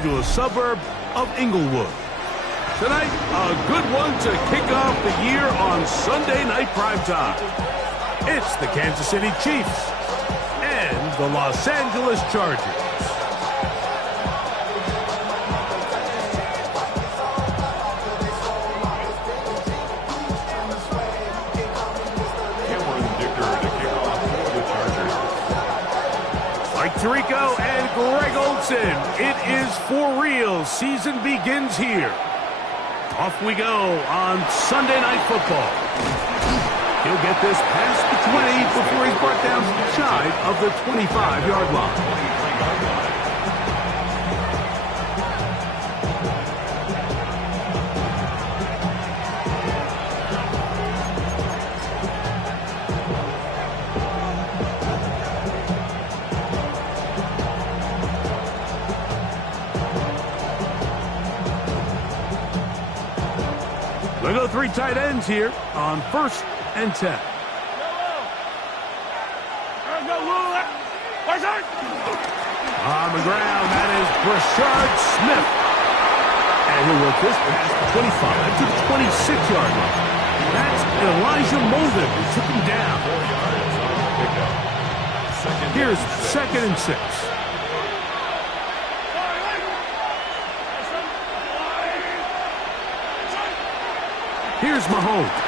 Angeles suburb of Inglewood. Tonight, a good one to kick off the year on Sunday Night Primetime. It's the Kansas City Chiefs and the Los Angeles Chargers. Mike Tirico and Greg Olsen. It is for real. Season begins here. Off we go on Sunday Night Football. He'll get this past the 20 before he's brought down shy of the 25-yard line. We'll go three tight ends here on 1st and 10. On the ground, that is Brashard Smith. And he'll work this past the 25 to the 26-yard line. That's Elijah Molden who took him down. Here's 2nd and 6. Here's Mahomes.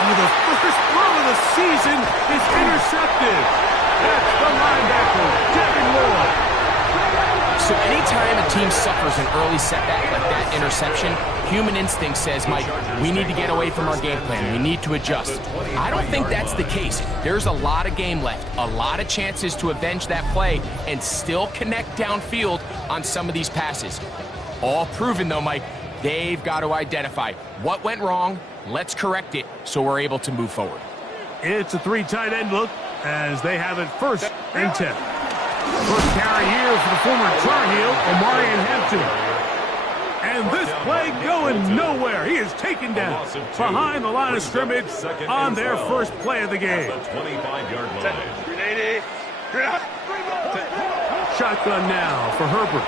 Oh, the first throw of the season is intercepted. That's the linebacker, Devin Lloyd. So anytime a team suffers an early setback like that interception, human instinct says, Mike, we need to get away from our game plan. We need to adjust. I don't think that's the case. There's a lot of game left, a lot of chances to avenge that play and still connect downfield on some of these passes. All proven, though, Mike. They've got to identify what went wrong. Let's correct it so we're able to move forward. It's a three tight end look as they have it 1st and 10. First carry here for the former Tar Heel, Omarion Hampton. And this play going nowhere. He is taken down behind the line of scrimmage on their first play of the game. Shotgun now for Herbert.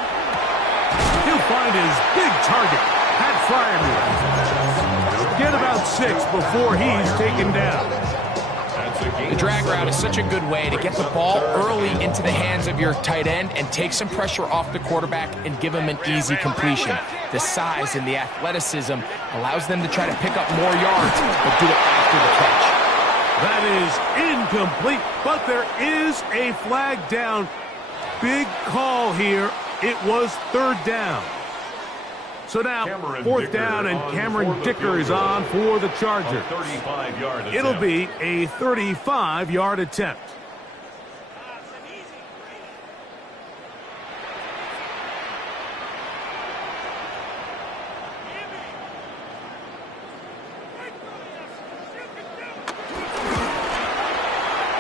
He'll find his big target, Pat Freiermuth. Get about 6 before he's taken down. The drag route is such a good way to get the ball early into the hands of your tight end and take some pressure off the quarterback and give him an easy completion. The size and the athleticism allows them to try to pick up more yards, but do it after the catch. That is incomplete, but there is a flag down. Big call here. It was 3rd down. So now, 4th down, and Cameron Dicker is on for the Chargers. It'll be a 35-yard attempt.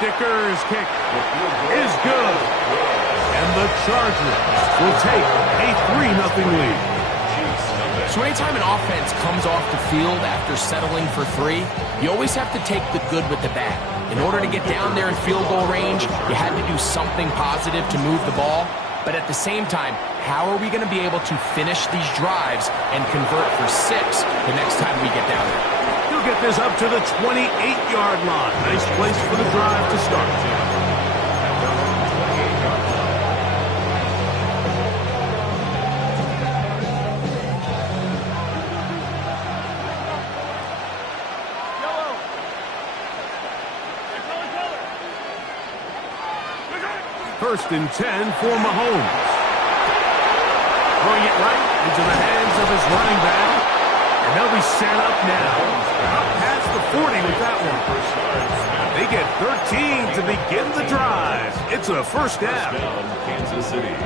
Dicker's kick is good. And the Chargers will take a 3-0 lead. So anytime an offense comes off the field after settling for 3, you always have to take the good with the bad. In order to get down there in field goal range, you had to do something positive to move the ball. But at the same time, how are we going to be able to finish these drives and convert for 6 the next time we get down there? He'll get this up to the 28-yard line. Nice place for the drive to start. First and 10 for Mahomes. Throwing it right into the hands of his running back. And they'll be set up now. Up past the 40 with that one. They get 13 to begin the drive. It's a first down.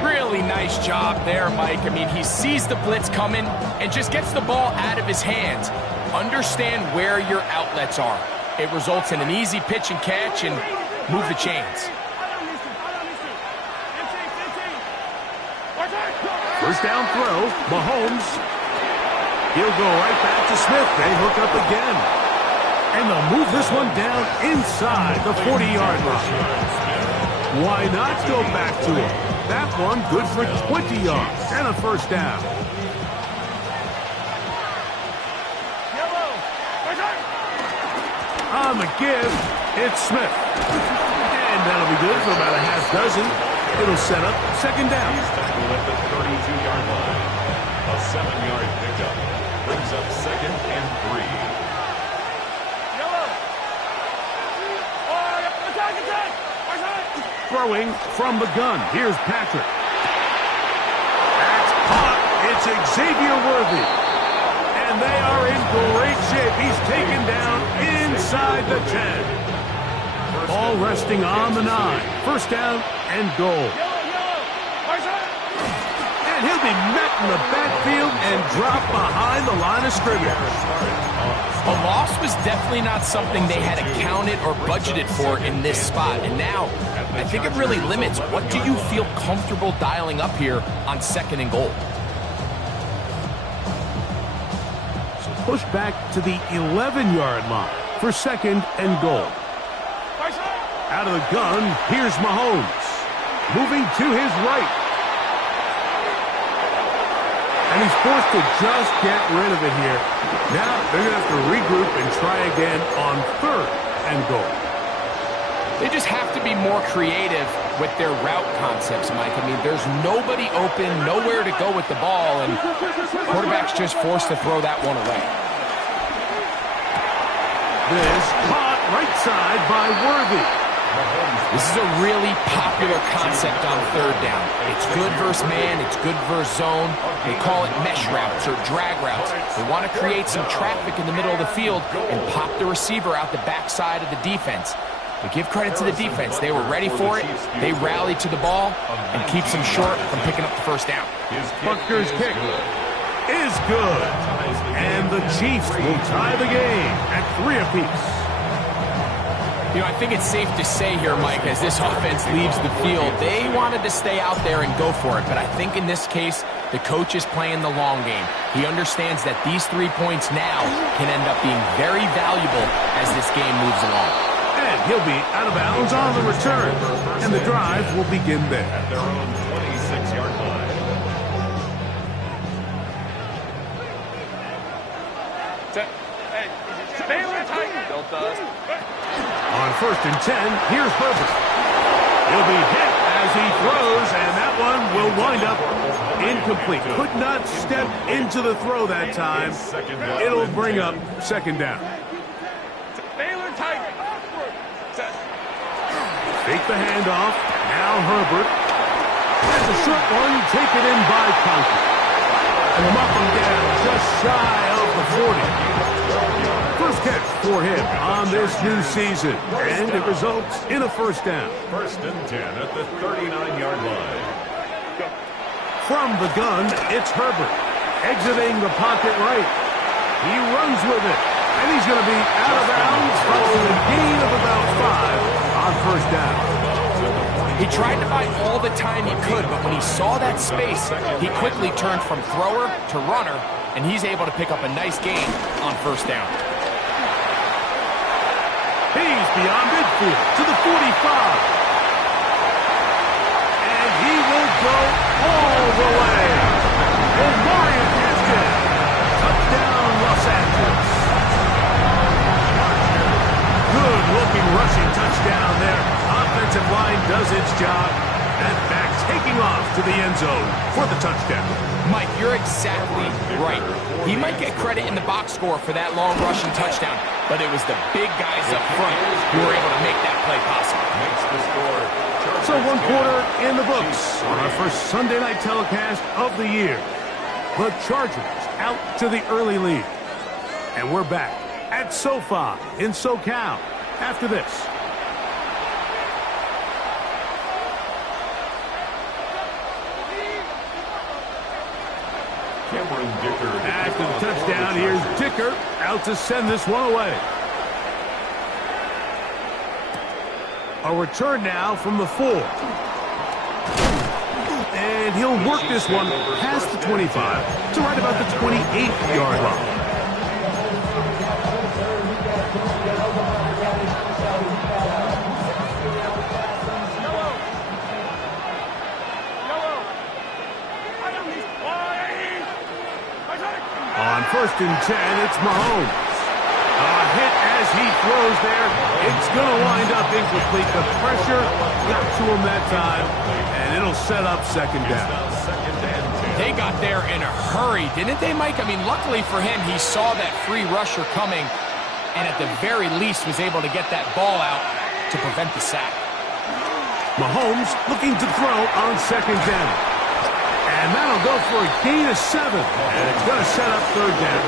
Really nice job there, Mike. I mean, he sees the blitz coming and just gets the ball out of his hands. Understand where your outlets are. It results in an easy pitch and catch and move the chains. First down throw, Mahomes. He'll go right back to Smith. They hook up again. And they'll move this one down inside the 40-yard line. Why not go back to him? That one good for 20 yards and a first down. On the give, it's Smith. And that'll be good for about a half dozen. It'll set up second down. He's tackled at the 32-yard line. A 7-yard pickup brings up second and 3. Throwing from the gun. Here's Patrick. That's caught. It's Xavier Worthy. And they are in great shape. He's taken down inside the 10. Ball resting on the 9. First down and goal. And he'll be met in the backfield and dropped behind the line of scrimmage. A loss was definitely not something they had accounted or budgeted for in this spot. And now, I think it really limits what do you feel comfortable dialing up here on second and goal. So push back to the 11-yard line for second and goal. Out of the gun, here's Mahomes. Moving to his right. And he's forced to just get rid of it here. Now they're going to have to regroup and try again on third and goal. They just have to be more creative with their route concepts, Mike. I mean, there's nobody open, nowhere to go with the ball, and quarterback's just forced to throw that one away. This caught right side by Worthy. This is a really popular concept on third down. It's good versus man, it's good versus zone. They call it mesh routes or drag routes. They want to create some traffic in the middle of the field and pop the receiver out the backside of the defense. But give credit to the defense. They were ready for it. They rallied to the ball and keeps them short from picking up the first down. Buckner's kick is good. And the Chiefs will tie the game at 3 apiece. You know, I think it's safe to say here, Mike, as this offense leaves the field, they wanted to stay out there and go for it. But I think in this case, the coach is playing the long game. He understands that these 3 points now can end up being very valuable as this game moves along. And he'll be out of bounds on the return. And the drive will begin there. At their own 26-yard line. On first and 10, here's Herbert. He'll be hit as he throws, and that one will wind up incomplete. Could not step into the throw that time. It'll bring up second down. Fake the handoff. Now Herbert. That's a short one taken in by Conklin. And muffing down just shy of the 40. First catch for him on this new season, and it results in a first down. First and 10 at the 39-yard line. From the gun, it's Herbert, exiting the pocket right. He runs with it, and he's going to be out of bounds following a gain of about 5 on first down. He tried to buy all the time he could, but when he saw that space, he quickly turned from thrower to runner, and he's able to pick up a nice gain on first down. He's beyond midfield to the 45. And he will go all the way. O'Brien gets it. Touchdown, Los Angeles. Good-looking rushing touchdown there. Offensive line does its job. And back taking off to the end zone for the touchdown. Mike, you're exactly right. He might get credit in the box score for that long rushing touchdown, but it was the big guys up front who were able to make that play possible. Makes the score. So 1 quarter in the books on our first Sunday night telecast of the year. The Chargers out to the early lead. And we're back at SoFi in SoCal after this. After the touchdown, here's Dicker out to send this one away. A return now from the 4. And he'll work this one past the 25 to right about the 28-yard line. On 1st and 10, it's Mahomes. A hit as he throws there. It's going to wind up incomplete. The pressure got to him that time, and it'll set up 2nd down. They got there in a hurry, didn't they, Mike? I mean, luckily for him, he saw that free rusher coming, and at the very least was able to get that ball out to prevent the sack. Mahomes looking to throw on 2nd down. And that'll go for a gain of 7. And it's going to set up 3rd down.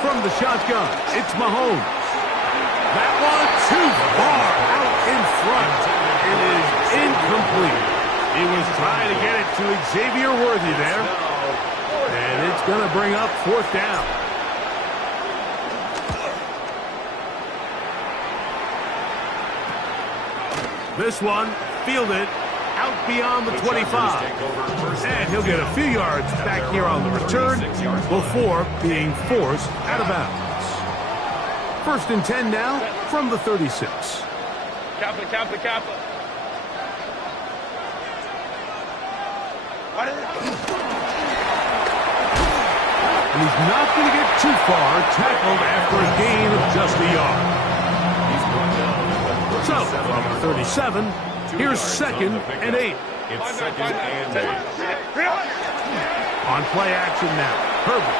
From the shotgun, it's Mahomes. That one too far out in front. It is incomplete. He was trying to get it to Xavier Worthy there. And it's going to bring up 4th down. This one, fielded out beyond the 25. And he'll get a few yards back here on the return before being forced out of bounds. 1st and 10 now from the 36. Kappa. And he's not going to get too far, tackled after a gain of just a yard. So, from the 37, here's 2nd and 8. It's 2nd and 8. On play action now, Herbert.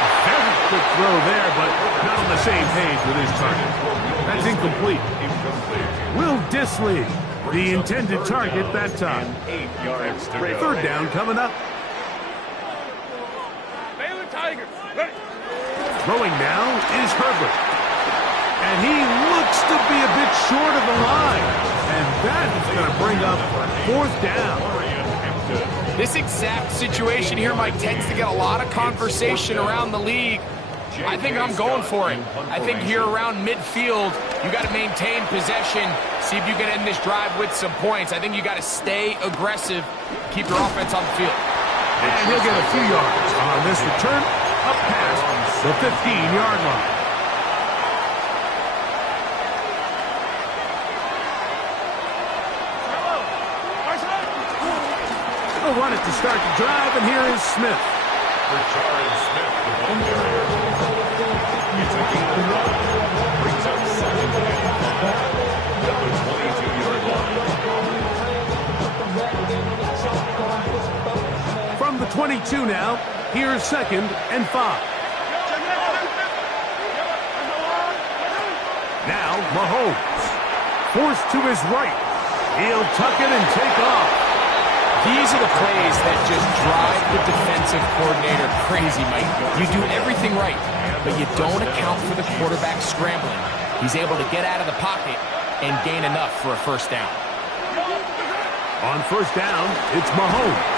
A very quick throw there, but not on the same page with his target. That's incomplete. Will Disley, the intended target that time. 8 yards to go. 3rd down coming up. Throwing now is Herbert. And he looks to be a bit short of the line. And that is going to bring up 4th down. This exact situation here, Mike, tends to get a lot of conversation around the league. I think I'm going for it. I think here around midfield, you got to maintain possession, see if you can end this drive with some points. I think you got to stay aggressive, keep your offense on the field. And he'll get a few yards on this return up past the 15-yard line. They'll run it to start the drive, and here is Smith. Richard Smith, the ball carrier. It's a gain of 1. Brings up 2nd and 5. At the 22-yard line. From the 22 now, here's 2nd and 5. Now Mahomes, forced to his right. He'll tuck it and take off. These are the plays that just drive the defensive coordinator crazy, Mike. You do everything right, but you don't account for the quarterback scrambling. He's able to get out of the pocket and gain enough for a 1st down. On 1st down, it's Mahomes.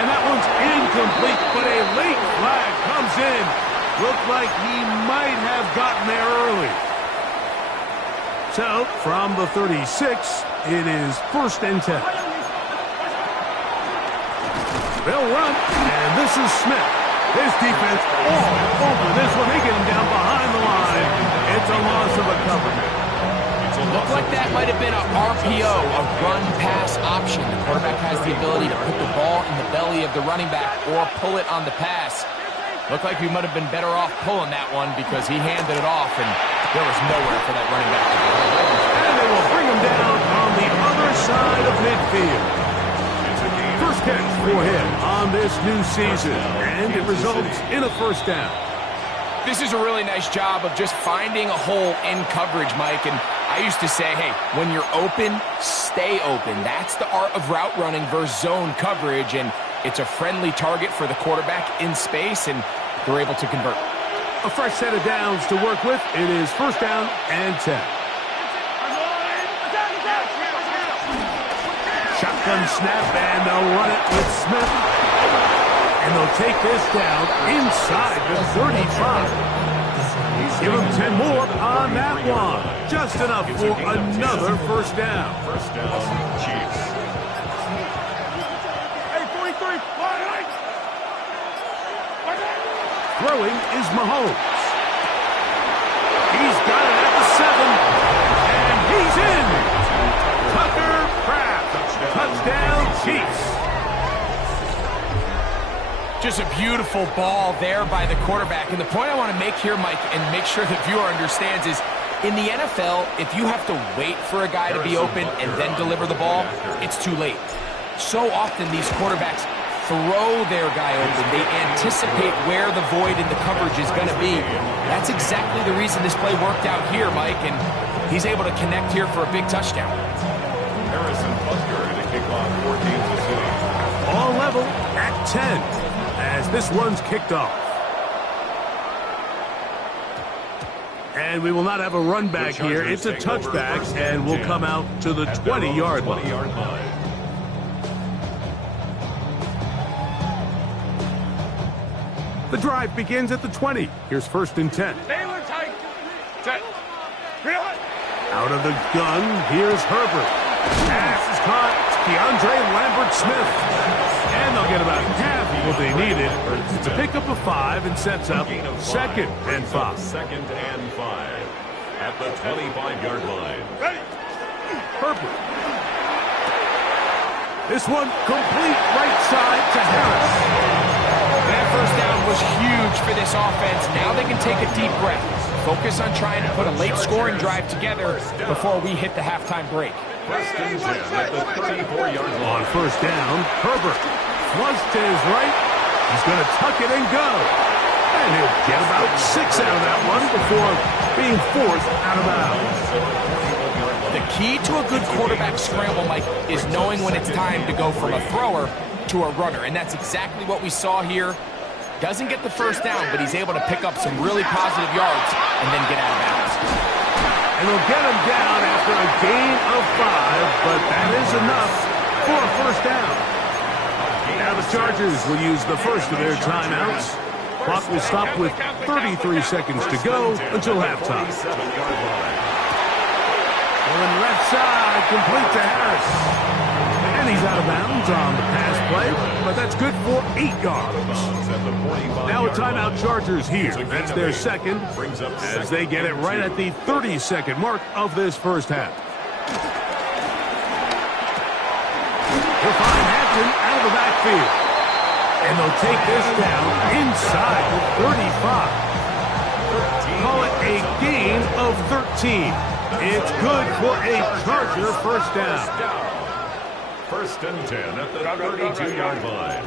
And that one's incomplete, but a late flag comes in. Looked like he might have gotten there early. So, from the 36, it is 1st and 10. They'll run, and this is Smith. His defense all over this one. They get him down behind the line. It's a loss of a cover. Looked like that might have been an RPO, a run-pass option. The quarterback has the ability to put the ball in the belly of the running back or pull it on the pass. Looked like he might have been better off pulling that one because he handed it off, and there was nowhere for that running back to go. And they will bring him down on the other side of midfield. First catch for him on this new season, and it results in a 1st down. This is a really nice job of just finding a hole in coverage, Mike. And I used to say, hey, when you're open, stay open. That's the art of route running versus zone coverage, and it's a friendly target for the quarterback in space, and they're able to convert. A fresh set of downs to work with. It is 1st down and 10. Shotgun snap, and they'll run it with Smith. And they'll take this down inside the 35. Give them 10 more on that one. Just enough for another 1st down. 1st down, Chiefs. Hey, 43. Throwing is Mahomes. He's got it at the 7. And he's in. Tucker Kraft. Touchdown, Chiefs. Just a beautiful ball there by the quarterback. And the point I want to make here, Mike, and make sure the viewer understands is, in the NFL, if you have to wait for a guy to be open and then deliver the ball, it's too late. So often these quarterbacks throw their guy open. They anticipate where the void in the coverage is going to be. That's exactly the reason this play worked out here, Mike, and he's able to connect here for a big touchdown. Harrison Butker to kick off for Kansas City. All level at 10 as this one's kicked off. And we will not have a run back here. It's a touchback, and we'll come out to the 20-yard line. The drive begins at the 20. Here's 1st and 10. Out of the gun, here's Herbert. Pass is caught. DeAndre Lambert-Smith. And they'll get about half of what they needed. It's a pickup of 5 and sets up 2nd and 5. 2nd and 5 at the 25-yard line. Herbert. This one complete right side to Harris. That first down was huge for this offense. Now they can take a deep breath. Focus on trying to put a late scoring drive together before we hit the halftime break. 1st and 10 at the 34-yard line. On 1st down, Herbert flushed to his right. He's going to tuck it and go. And he'll get about 6 out of that one before being forced out of bounds. The key to a good quarterback scramble, Mike, is knowing when it's time to go from a thrower to a runner. And that's exactly what we saw here. Doesn't get the first down, but he's able to pick up some really positive yards and then get out of bounds. And they'll get him down after a gain of 5, but that is enough for a first down. Now the Chargers will use the first of their timeouts. Clock will stop with 33 seconds to go until halftime. Going left side, complete to Harris. And he's out of bounds on the pass play, but that's good for 8 yards. Now a timeout, Chargers here. That's their 2nd, as they get it right at the 30-second mark of this first half. They'll find Hampton out of the backfield. And they'll take this down inside the 35. Call it a gain of 13. It's good for a Charger first down. 1st and 10 at the 32-yard line.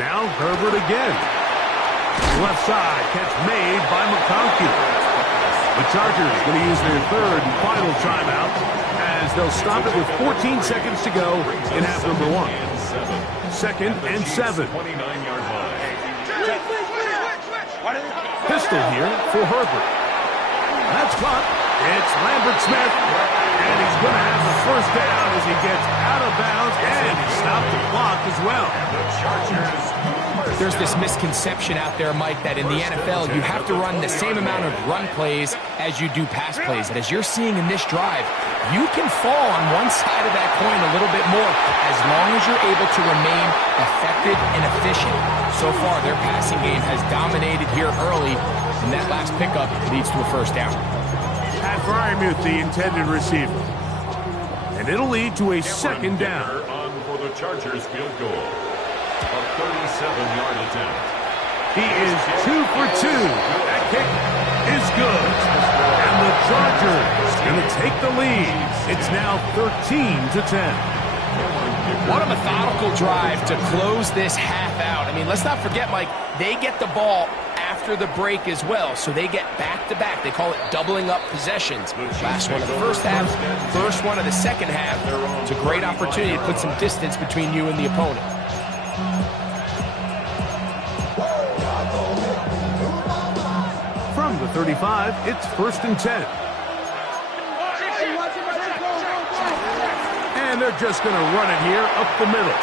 Now Herbert again. Left side, catch made by McConkey. The Chargers going to use their 3rd and final timeout as they'll stop it with 14 seconds to go in half number 1. 2nd and 7. 29-yard line. Pistol here for Herbert. That's caught. It's Lambert-Smith. And he's going to have the first down as he gets out of bounds, and he stopped the clock as well. There's this misconception out there, Mike, that in the NFL you have to run the same amount of run plays as you do pass plays. And as you're seeing in this drive, you can fall on one side of that coin a little bit more as long as you're able to remain effective and efficient. So far, their passing game has dominated here early, and that last pickup leads to a first down. Pat Fryermuth, the intended receiver. And it'll lead to a 2nd down. On for the Chargers field goal. A 37-yard attempt. He is 2 for 2. That kick is good. And the Chargers going to take the lead. It's now 13-10. What a methodical drive to close this half out. I mean, let's not forget, Mike, they get the ball after the break as well, so they get back-to-back. They call it doubling up possessions. Last one of the first half, first one of the second half. It's a great opportunity to put some distance between you and the opponent. From the 35, it's 1st and 10. And they're just going to run it here up the middle.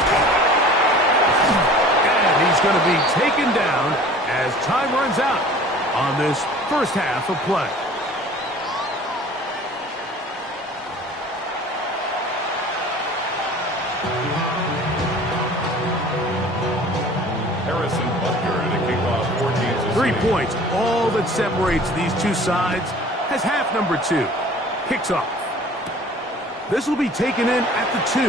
And he's going to be taken down as time runs out on this first half of play. Harrison Butker to kick off 14. 3 points, all that separates these two sides. has half number 2. Kicks off. This will be taken in at the 2.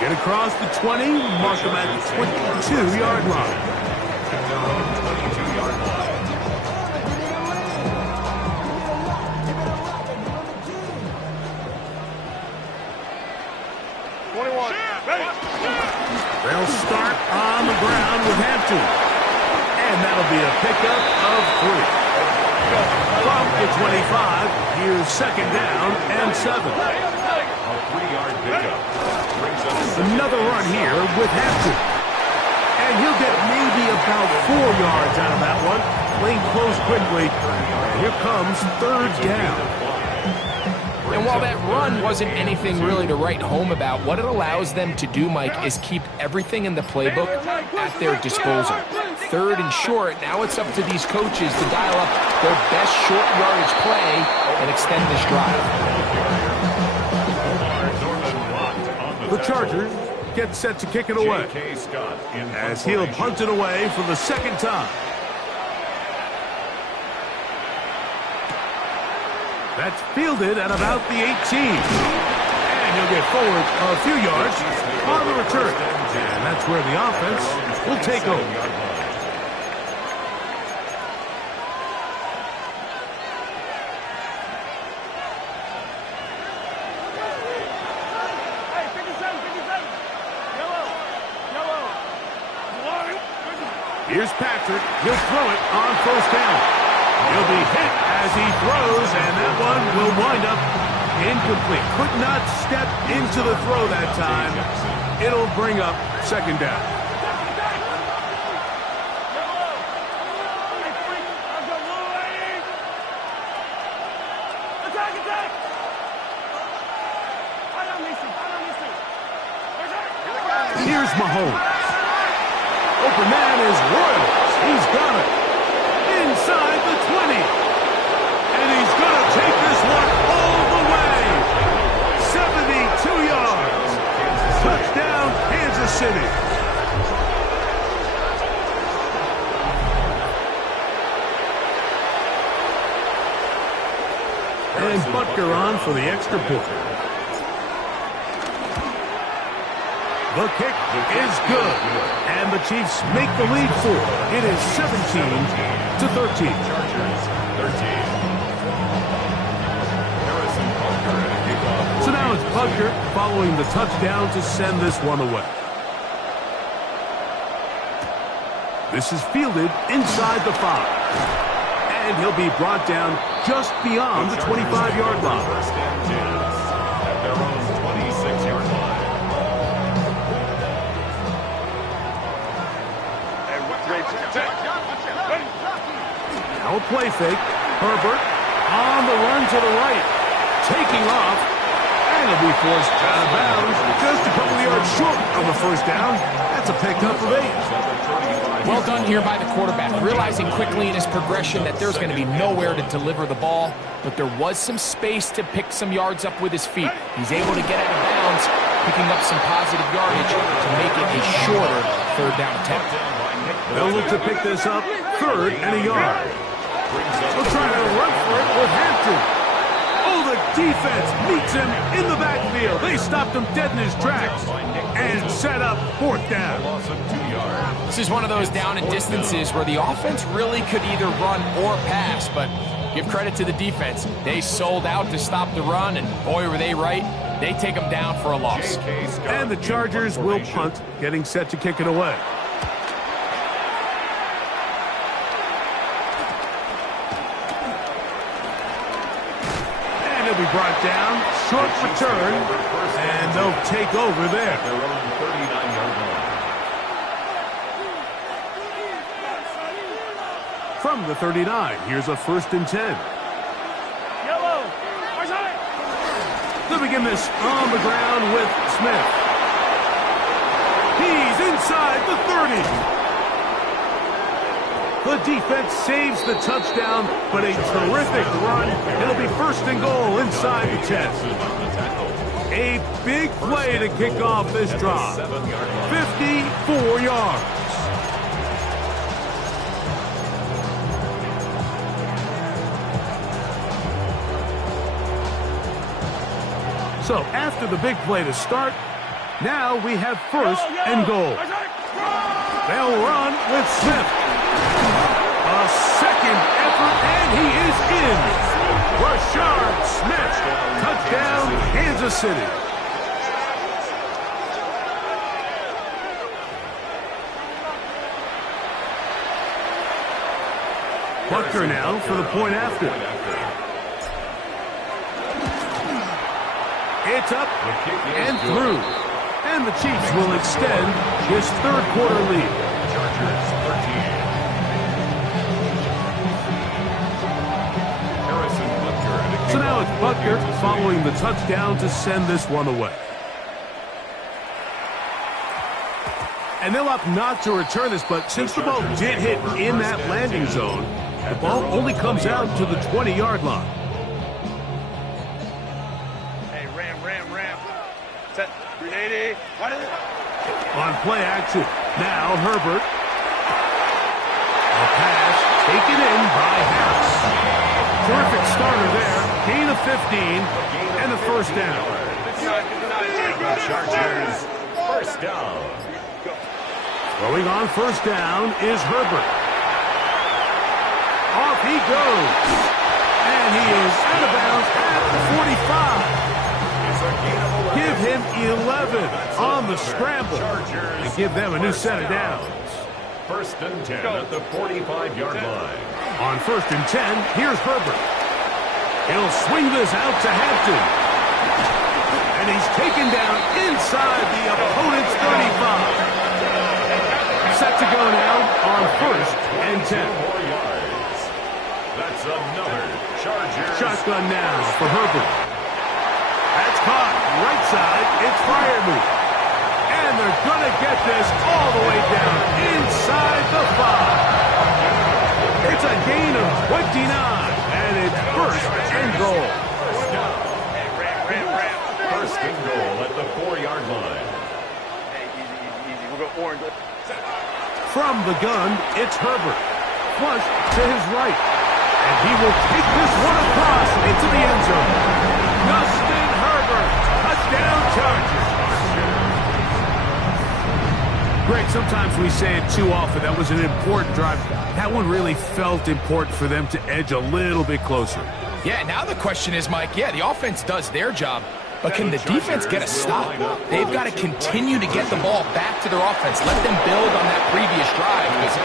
Get across the 20, mark them at the 22-yard line. At their own 22-yard line. 21. They'll start on the ground with Hampton. And that'll be a pickup of 3. From the 25, here's second down and 7. A 3-yard pickup. Brings up Another run here with Hampton. And he'll get maybe about 4 yards out of that one. Playing close quickly. And here comes third down. And while that run wasn't anything really to write home about, what it allows them to do, Mike, is keep everything in the playbook at their disposal. Third and short, now it's up to these coaches to dial up their best short yardage play and extend this drive. The Chargers get set to kick it away as he'll punt it away for the second time. That's fielded at about the 18. And he'll get forward a few yards on the return. And that's where the offense will take over. Here's Patrick. He'll throw it on first down. He'll be hit as he throws, and that one will wind up incomplete. Could not step into the throw that time. It'll bring up second down. Here's Mahomes. Open man is Royals. He's got it. Inside the 20. And he's going to take this one all the way. 72 yards. Touchdown, Kansas City. And Butker on for the extra point. The kick is good. And the Chiefs make the lead 4. It is 17-13. So now it's Butker following the touchdown to send this one away. This is fielded inside the 5. And he'll be brought down just beyond the 25-yard line. First and 10 at their own 26-yard line. Now a play fake. Herbert on the run to the right. Taking off. And he'll be forced out of bounds. Just a couple of yards short of the first down. That's a pickup of 8. Well done here by the quarterback, realizing quickly in his progression that there's going to be nowhere to deliver the ball, but there was some space to pick some yards up with his feet. He's able to get out of bounds, picking up some positive yardage to make it a shorter third down attempt. They'll look to pick this up, 3rd and a yard. They'll try to run for it with Hampton. Oh, the defense meets him in the backfield. They stopped him dead in his tracks and set up 4th down. This is one of those down and distances where the offense really could either run or pass, but give credit to the defense. They sold out to stop the run, and boy, were they right. They take them down for a loss. And the Chargers will punt, getting set to kick it away. Be brought down, short return, and they'll take over there. Their own 39-yard line. From the 39, here's a 1st and 10. They'll begin this on the ground with Smith. He's inside the 30. The defense saves the touchdown, but a terrific run. It'll be 1st and goal inside the 10. A big play to kick off this drive. 54 yards. So after the big play to start, now we have first and goal. They'll run with Smith. A second effort, and he is in. Rashard Smith, touchdown, Kansas City. Butker now for the point after. It's up and through. And the Chiefs will extend this third quarter lead. Chargers 13. So now it's Butker following the touchdown to send this one away. And they'll opt not to return this, but since the ball did hit in that landing zone, the ball only comes out to the 20-yard line. Hey, ram. Set, 380. On play action, now Herbert. A pass taken in by Harris. Terrific starter there. Gain of 15 and a first down. Chargers, first down. Throwing on first down is Herbert. Off he goes. And he is out of bounds at the 45. Give him 11 on the scramble. And give them a new set of downs. First and 10 at the 45-yard line. On first and 10, here's Herbert. He'll swing this out to Hampton. And he's taken down inside the opponent's 35. Set to go now on first and 10. 2 more yards. That's another Chargers. Shotgun now for Herbert. That's caught. Right side. It's Freiermuth. And they're going to get this all the way down inside the 5. It's a gain of 29. And it's first and goal. First and goal at the 4-yard line. Hey, easy. We'll go orange. From the gun, it's Herbert. Flush to his right. And he will take this one across into the end zone. Justin Herbert, touchdown Chargers. Greg, sometimes we say it too often. That was an important drive. That one really felt important for them to edge a little bit closer. Yeah, now the question is, Mike, the offense does their job, but can the defense get a stop? They've got to continue to get the ball back to their offense. Let them build on that previous drive because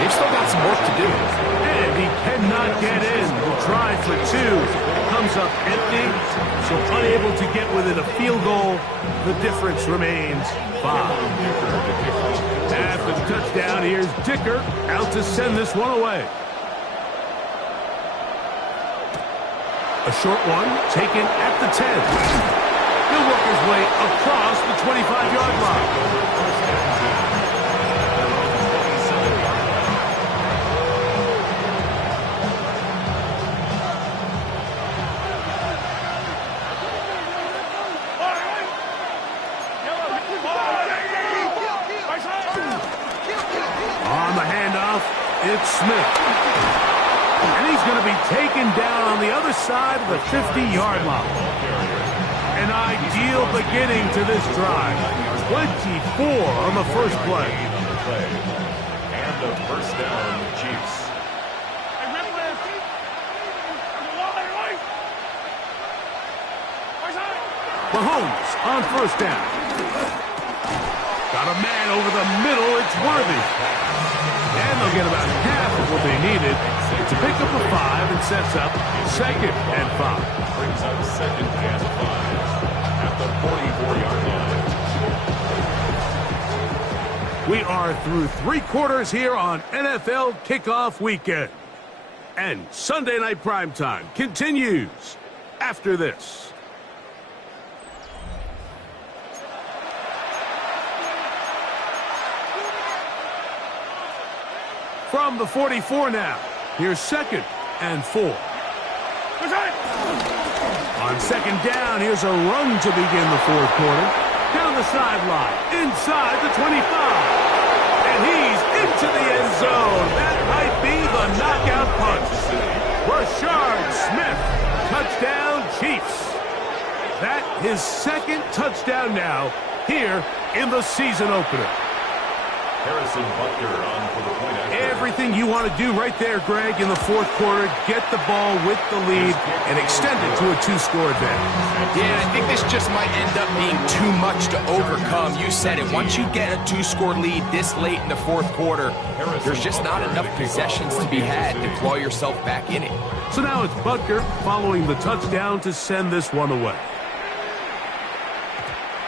they've still got some work to do. And he cannot get in. The try for 2 comes up empty, so unable to get within a field goal. The difference remains 5. After the touchdown, here's Dicker out to send this one away. A short one taken at the 10. He'll work his way across the 25-yard line. On the handoff, it's Smith. And he's going to be taken down on the other side of the 50-yard line. An ideal beginning to this drive. 24 on the first play. And the first down, Chiefs. Mahomes on first down. Got a man over the middle. It's Worthy. And they'll get about half of what they needed to pick up a 5 and sets up second and 5. Brings up second and 5 at the 44-yard line. We are through 3 quarters here on NFL Kickoff Weekend. And Sunday Night Primetime continues after this. From the 44 now, here's second and 4. On second down, here's a run to begin the fourth quarter. Down the sideline, inside the 25. And he's into the end zone. That might be the knockout punch. Rashard Smith, touchdown Chiefs. That his second touchdown now here in the season opener. Harrison Butker on for the point after. Everything you want to do right there, Greg, in the fourth quarter, get the ball with the lead and extend it to a 2-score advantage. Yeah, I think this just might end up being too much to overcome. You said it. Once you get a 2-score lead this late in the fourth quarter, there's just not enough possessions to be had to claw yourself back in it. So now it's Butker following the touchdown to send this one away.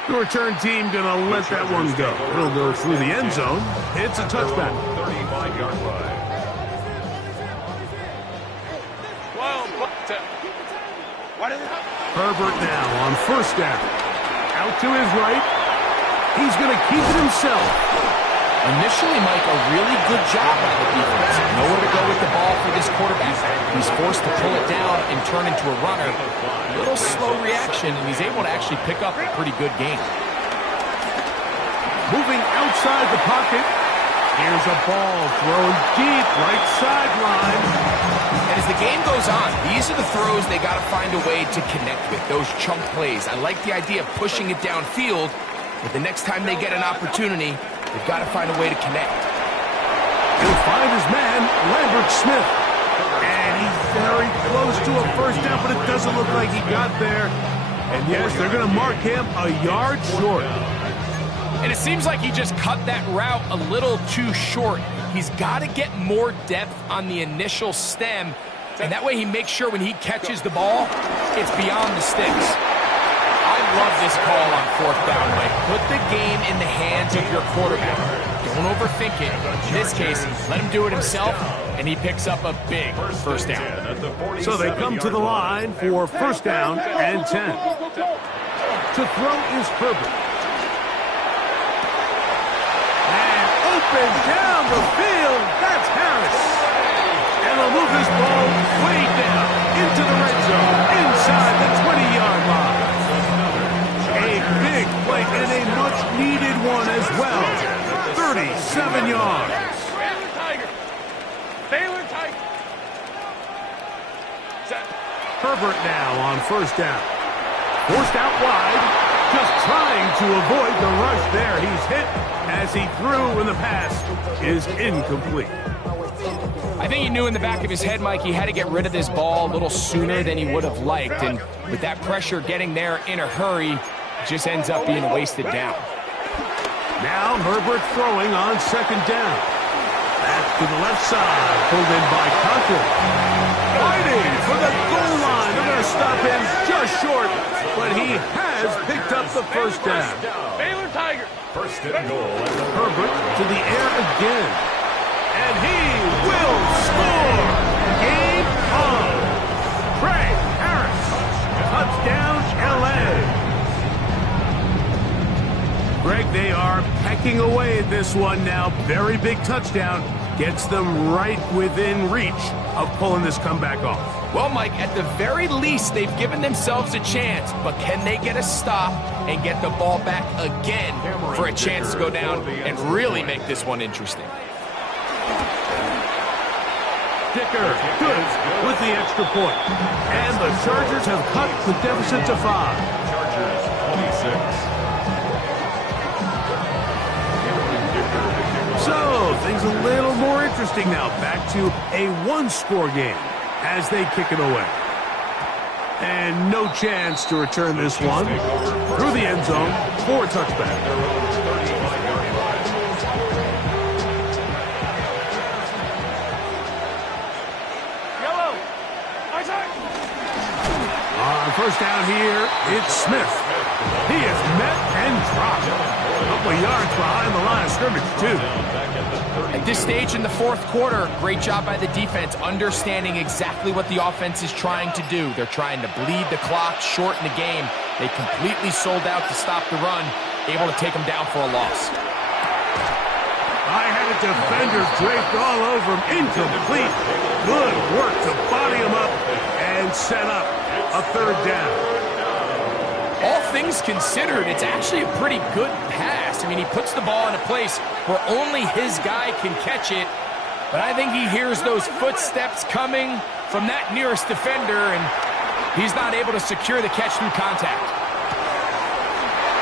The return team going to let that one go. It'll go through the end zone. It's a touchback. 35-yard line. Herbert now on first down. Out to his right. He's going to keep it himself. Initially, Mike, a really good job by the defense. Nowhere to go with the ball for this quarterback. He's forced to pull it down and turn into a runner. A little slow reaction, and he's able to actually pick up a pretty good game. Moving outside the pocket. Here's a ball thrown deep, right sideline. And as the game goes on, these are the throws they got to find a way to connect with, those chunk plays. I like the idea of pushing it downfield, but the next time they get an opportunity, they've got to find a way to connect. He'll find his man, Lambert Smith. And he's very close to a first down, but it doesn't look like he got there. And yes, they're going to mark him a yard short. And it seems like he just cut that route a little too short. He's got to get more depth on the initial stem, and that way he makes sure when he catches the ball, it's beyond the sticks. I love this call on fourth down, Mike. Put the game in the hands of your quarterback. Don't overthink it. In this case, let him do it himself, and he picks up a big first down. So they come to the line for first down and 10. To throw is Herbert. Open down the field, that's Harris. And they'll move this ball way down into the red zone, inside the 20-yard line. A big play and a much-needed one as well. 37 yards. Baylor Tiger. Herbert now on first down. Forced out wide, just trying to avoid the rush there. He's hit as he threw when the pass is incomplete. I think he knew in the back of his head, Mike, he had to get rid of this ball a little sooner than he would have liked. And with that pressure getting there in a hurry, it just ends up being a wasted down. Now Herbert throwing on second down. Back to the left side, pulled in by Conklin. Fighting for the goal line. They're going to stop him just short, but he has picked up the first down. Baylor Tiger. First and goal. Herbert to the air again. And he will score. Game on. Trey Harris. Touchdown, L.A. Greg, they are pecking away at this one now. Very big touchdown. Gets them right within reach of pulling this comeback off. Well, Mike, at the very least, they've given themselves a chance, but can they get a stop and get the ball back again for a chance to go down and really make this one interesting? Dicker, good with the extra point. And the Chargers have cut the deficit to 5. Chargers 26. So, things a little more interesting now. Back to a one-score game as they kick it away. And no chance to return this one through the end zone for a touchback. On first down here, it's Smith. He is met and dropped. A couple of yards behind the line of scrimmage, too. At this stage in the fourth quarter, great job by the defense, understanding exactly what the offense is trying to do. They're trying to bleed the clock, shorten the game. They completely sold out to stop the run, able to take them down for a loss. I had a defender draped all over him, incomplete. Good work to body him up and set up a third down. All things considered, it's actually a pretty good pass. I mean, he puts the ball in a place where only his guy can catch it, but I think he hears those footsteps coming from that nearest defender, and he's not able to secure the catch through contact.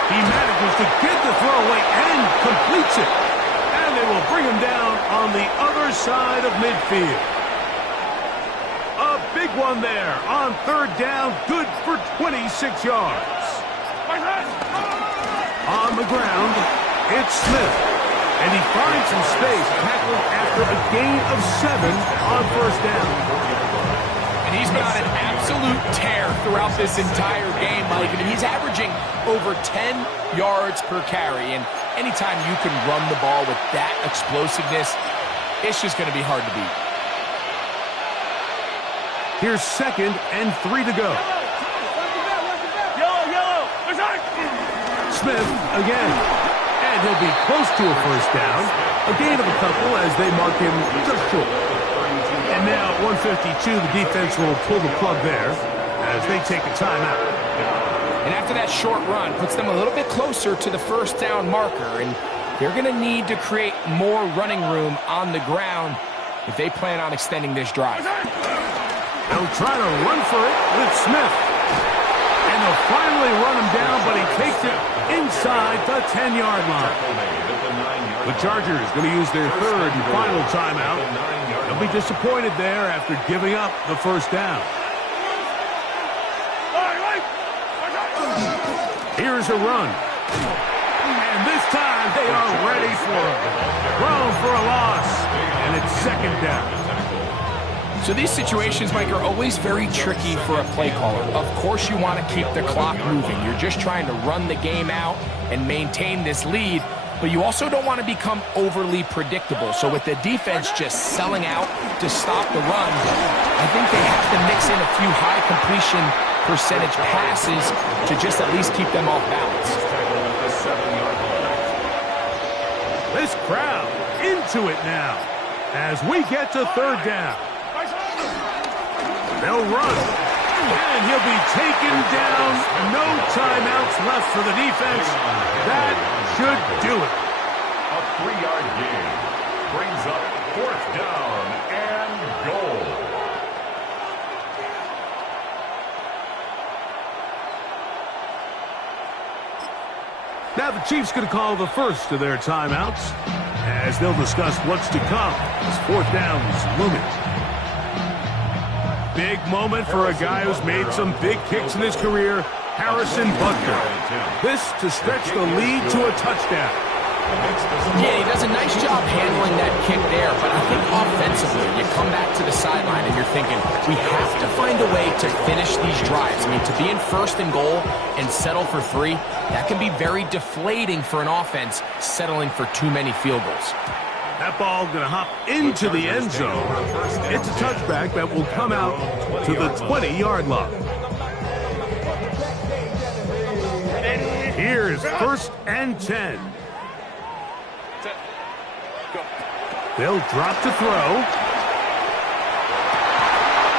He manages to get the throwaway and completes it. And they will bring him down on the other side of midfield. A big one there on third down, good for 26 yards. On the ground, it's Smith. And he finds some space, tackled after a gain of 7 on first down. And he's been on an absolute tear throughout this entire game, Mike. I mean, he's averaging over 10 yards per carry. And anytime you can run the ball with that explosiveness, it's just going to be hard to beat. Here's 2nd and 3 to go. Smith again. And he'll be close to a first down. A gain of a couple as they mark him just short. And now at 152, the defense will pull the plug there as they take a timeout. And after that short run, puts them a little bit closer to the first down marker. And they're going to need to create more running room on the ground if they plan on extending this drive. They'll try to run for it with Smith. And they'll finally run him down, but he takes it inside the 10-yard line. The Chargers going to use their third and final timeout. They'll be disappointed there after giving up the first down. Here's a run. And this time they are ready for him. Thrown for a loss. And it's 2nd down. So these situations, Mike, are always very tricky for a play caller. Of course you want to keep the clock moving. You're just trying to run the game out and maintain this lead, but you also don't want to become overly predictable. So with the defense just selling out to stop the run, I think they have to mix in a few high completion percentage passes to just at least keep them off balance. This crowd into it now as we get to third down. They'll run, and he'll be taken down. No timeouts left for the defense. That should do it. A 3-yard gain brings up 4th down and goal. Now the Chiefs going to call the first of their timeouts as they'll discuss what's to come as 4th down is looming. Big moment for a guy who's made some big kicks in his career, Harrison Butker. This to stretch the lead to a touchdown. Yeah, he does a nice job handling that kick there, but I think offensively, you come back to the sideline and you're thinking, we have to find a way to finish these drives. I mean, to be in 1st and goal and settle for 3, that can be very deflating for an offense settling for too many field goals. That ball going to hop into the end zone. It's a touchback that will come out to the 20-yard line. Here's 1st and 10. They'll drop to throw.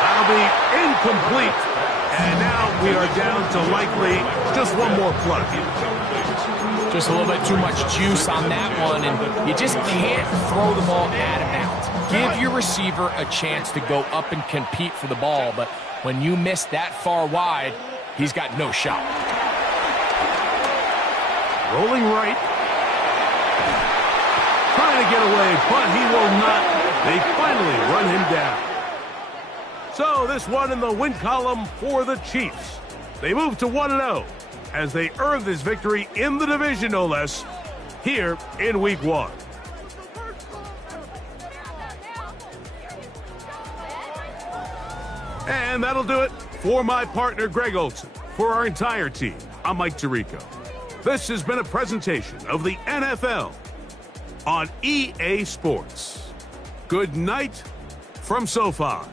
That'll be incomplete. And now we are down to likely just one more play. Just a little bit too much juice on that one, and you just can't throw the ball out of bounds. Give your receiver a chance to go up and compete for the ball, but when you miss that far wide, he's got no shot. Rolling right. Trying to get away, but he will not. They finally run him down. So this one in the win column for the Chiefs. They move to 1-0 as they earn this victory in the division, no less, here in Week 1. And that'll do it for my partner, Greg Olson. For our entire team, I'm Mike Tirico. This has been a presentation of the NFL on EA Sports. Good night from SoFi.